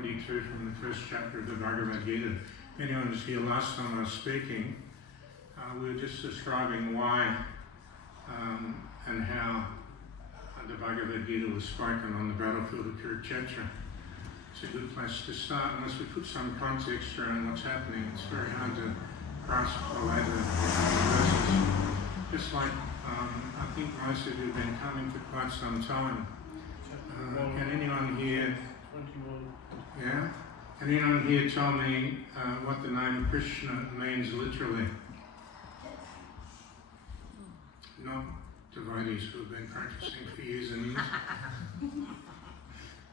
22 from the first chapter of the Bhagavad Gita. If anyone was here last time I was speaking, we were just describing why and how the Bhagavad Gita was spoken on the battlefield of Kurukshetra. It's a good place to start. Unless we put some context around what's happening, it's very hard to grasp the later verses. Just like I think most of you have been coming for quite some time. Can anyone here? Yeah. Can anyone here tell me what the name Krishna means literally? Not devotees who have been practicing for years and years.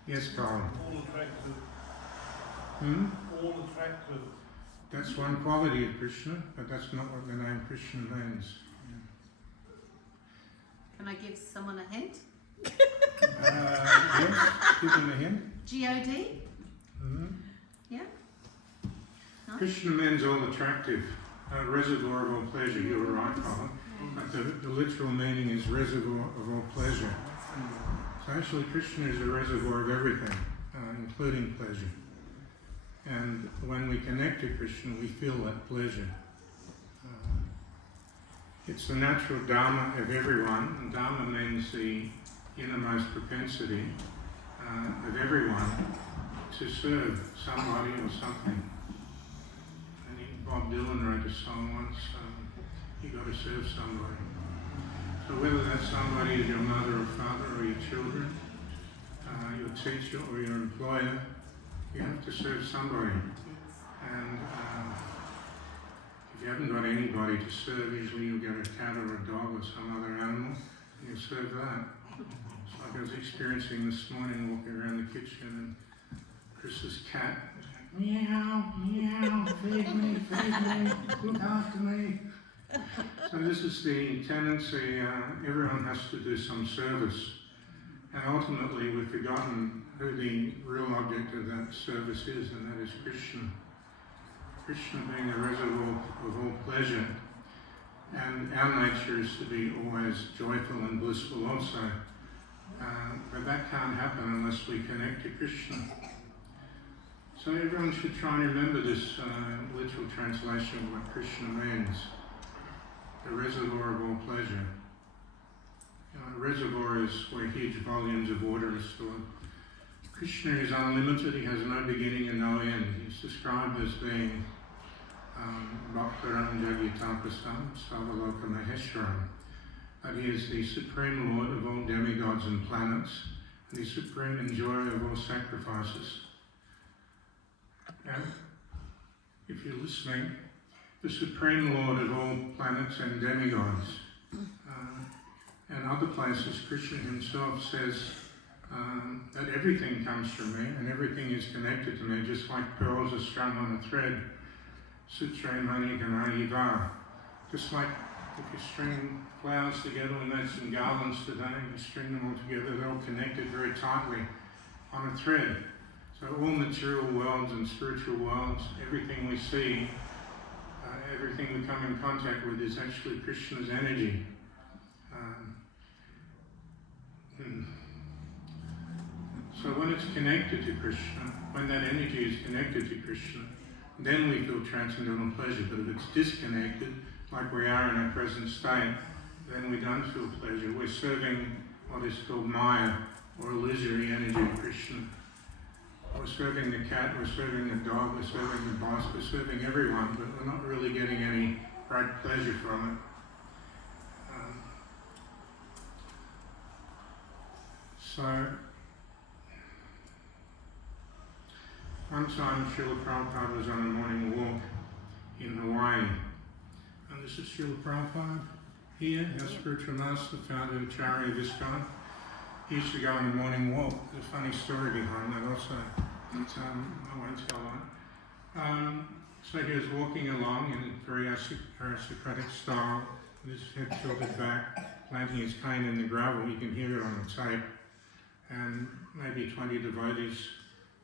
Yes, Carl. All attractive. All attractive. That's one quality of Krishna, but that's not what the name Krishna means. Can I give someone a hint? Yes, give them a hint. G-O-D? Yeah? No? Krishna means all attractive, reservoir of all pleasure. You were right, Colin. But the literal meaning is reservoir of all pleasure. So actually Krishna is a reservoir of everything, including pleasure. And when we connect to Krishna, we feel that pleasure. It's the natural dharma of everyone, and dharma means the innermost propensity of everyone to serve somebody or something. I think Bob Dylan wrote a song once, you got to serve somebody. So whether that somebody is your mother or father or your children, your teacher or your employer, you have to serve somebody. And if you haven't got anybody to serve, usually you'll get a cat or a dog or some other animal, and you'll serve that. It's like I was experiencing this morning, walking around the kitchen, and Chris's cat was like, meow, meow, feed me, look after me. So this is the tendency, everyone has to do some service. And ultimately we've forgotten who the real object of that service is, and that is Krishna. Krishna being the reservoir of all pleasure. And our nature is to be always joyful and blissful also. But that can't happen unless we connect to Krishna. So everyone should try and remember this literal translation of what Krishna means. The reservoir of all pleasure. A reservoir is where huge volumes of water are stored. Krishna is unlimited, he has no beginning and no end. He's described as being Bhaktaram Jagitapasam Savaloka Maheshwaram. That he is the supreme lord of all demigods and planets, and the supreme enjoyer of all sacrifices. And if you're listening, the supreme lord of all planets and demigods. And other places, Krishna himself says that everything comes from me and everything is connected to me, just like pearls are strung on a thread. Sutre mani ganai va. Just like if you string flowers together, we made some garlands today, you string them all together, they're all connected very tightly on a thread. So all material worlds and spiritual worlds, everything we see, everything we come in contact with is actually Krishna's energy. So when it's connected to Krishna, when that energy is connected to Krishna, then we feel transcendental pleasure. But if it's disconnected, like we are in our present state, then we don't feel pleasure. We're serving what is called Maya, or illusory energy of Krishna. We're serving the cat, we're serving the dog, we're serving the boss, we're serving everyone, but we're not really getting any great pleasure from it. So, one time Srila Prabhupada was on a morning walk in Hawaii. And this is Srila Prabhupada here, our spiritual master, founder of Acharya Viscon. He used to go on a morning walk. There's a funny story behind that also, but I won't tell that. So he was walking along in a very aristocratic style, with his head tilted back, planting his cane in the gravel. You can hear it on the tape. And maybe 20 devotees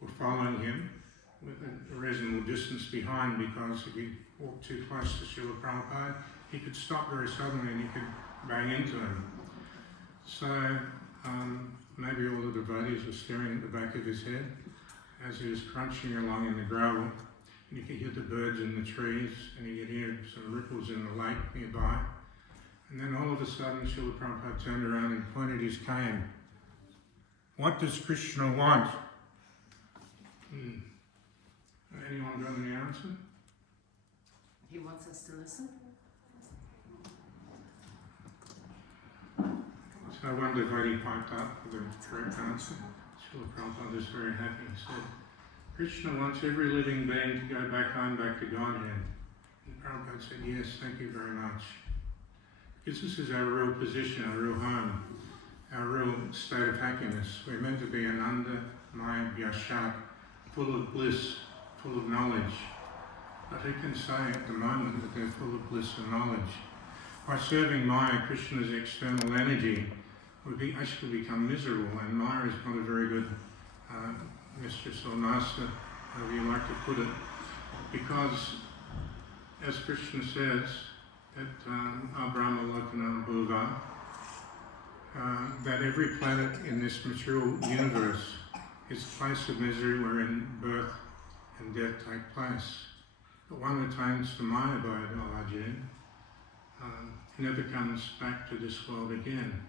were following him with a reasonable distance behind, because if he walked too close to Srila Prabhupada, he could stop very suddenly and he could bang into him. So maybe all the devotees were staring at the back of his head, as he was crunching along in the gravel. And you could hear the birds in the trees, and you could hear some ripples in the lake nearby. And then all of a sudden, Srila Prabhupada turned around and pointed his cane. What does Krishna want? Anyone got any answer? He wants us to listen. So one devotee piped up with the correct answer. Srila Prabhupada was very happy. He said, Krishna wants every living being to go back home, back to Godhead. And Prabhupada said, yes, thank you very much. Because this is our real position, our real home, our real state of happiness. We're meant to be Ananda, Maya, Vyashat, full of bliss, full of knowledge. But who can say at the moment that they're full of bliss and knowledge? By serving Maya, Krishna's external energy, we actually become miserable, and Maya is not a very good mistress or master, however you like to put it, because, as Krishna says, that Abrahma Lokana Bhuva, that every planet in this material universe is a place of misery wherein birth and death take place. But one attains to Maya abode, O Arjuna, never comes back to this world again.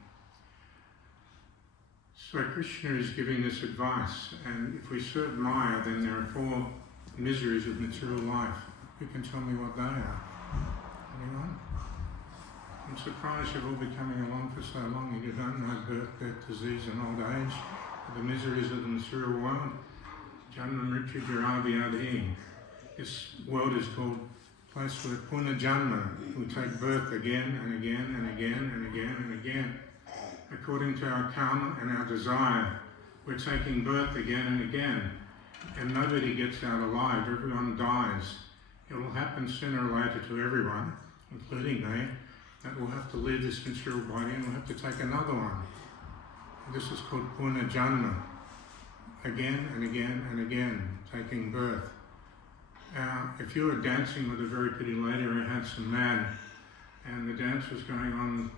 So Krishna is giving this advice, and if we serve Maya, then there are 4 miseries of material life. Who can tell me what they are? Anyone? I'm surprised you've all been coming along for so long and you don't know birth, death, disease and old age, the miseries of the material world. Janma Mrityu Jara Vyadhi. This world is called a place where Punajanma, we take birth again and again and again and again and again. According to our karma and our desire, we're taking birth again and again. And nobody gets out alive, everyone dies. It will happen sooner or later to everyone, including me, that we'll have to leave this material body and we'll have to take another one. This is called Punajanma. Again and again and again, taking birth. If you were dancing with a very pretty lady or a handsome man, and the dance was going on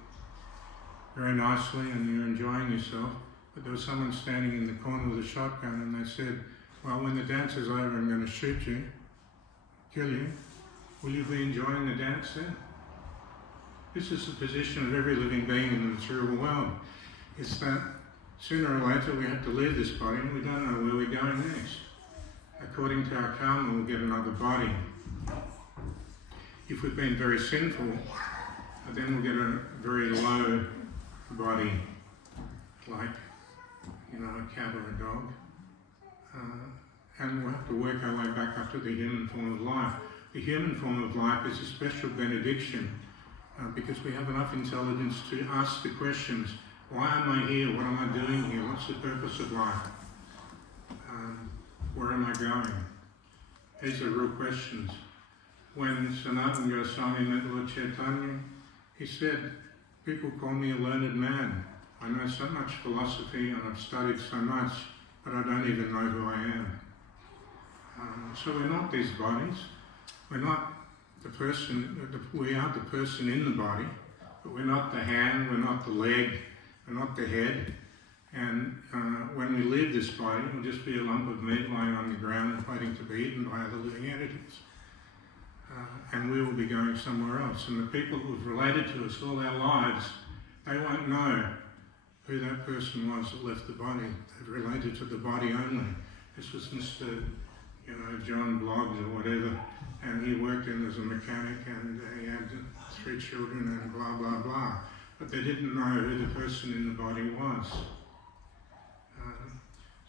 very nicely and you're enjoying yourself, but there was someone standing in the corner with a shotgun and they said, well, when the dance is over, I'm going to shoot you, kill you. Will you be enjoying the dance then? This is the position of every living being in the material world. It's that sooner or later we have to leave this body and we don't know where we're going next. According to our karma, we'll get another body. If we've been very sinful, then we'll get a very low body, like, a cat or a dog. And we'll have to work our way back up to the human form of life. The human form of life is a special benediction because we have enough intelligence to ask the questions, why am I here? What am I doing here? What's the purpose of life? Where am I going? These are real questions. When Sanatana Goswami met Lord Chaitanya, he said, people call me a learned man. I know so much philosophy and I've studied so much, but I don't even know who I am. So we're not these bodies. We're not the person, we are the person in the body, but we're not the hand, we're not the leg, we're not the head. And when we leave this body, we'll just be a lump of meat lying on the ground waiting to be eaten by other living entities. And we will be going somewhere else. And the people who've related to us all our lives, they won't know who that person was that left the body. They've related to the body only. This was Mr. John Bloggs or whatever, and he worked in as a mechanic and he had 3 children and blah, blah, blah. But they didn't know who the person in the body was.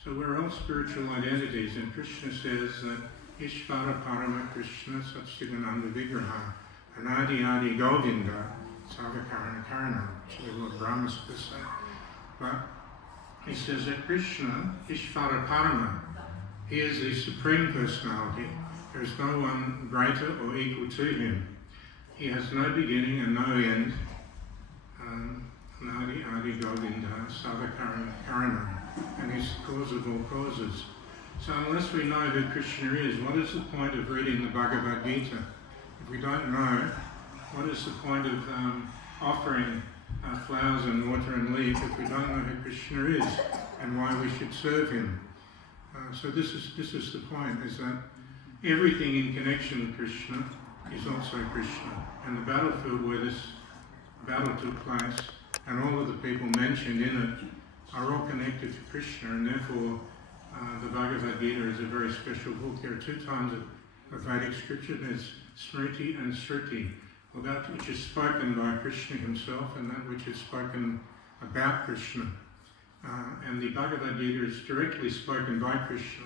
So we're all spiritual identities, and Krishna says that Ishvara Parama Krishna Satchidananda Vigraha Anadi Adi Govinda Savakarana Karana, which is what Brahma says. But he says that Krishna, Ishvara Parama, he is the Supreme Personality. There is no one greater or equal to him. He has no beginning and no end. Anadi Adi Govinda Savakarana Karana. And he's the cause of all causes. So unless we know who Krishna is, what is the point of reading the Bhagavad Gita? If we don't know, what is the point of offering flowers and water and leaf if we don't know who Krishna is and why we should serve him? So this is the point, is that everything in connection with Krishna is also Krishna. And the battlefield where this battle took place, and all of the people mentioned in it, are all connected to Krishna, and therefore the Bhagavad Gita is a very special book. There are two kinds of Vedic scripture. There's Smriti and Shruti, or that which is spoken by Krishna himself and that which is spoken about Krishna. And the Bhagavad Gita is directly spoken by Krishna.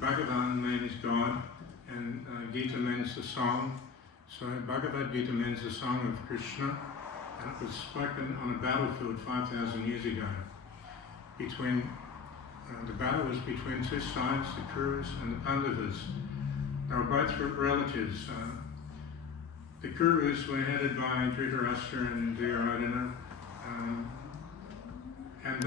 Bhagavan means God, and Gita means the song. So Bhagavad Gita means the song of Krishna, and it was spoken on a battlefield 5,000 years ago. The battle was between two sides, the Kurus and the Pandavas. They were both relatives. The Kurus were headed by Dhritarashtra and Duryodhana, and they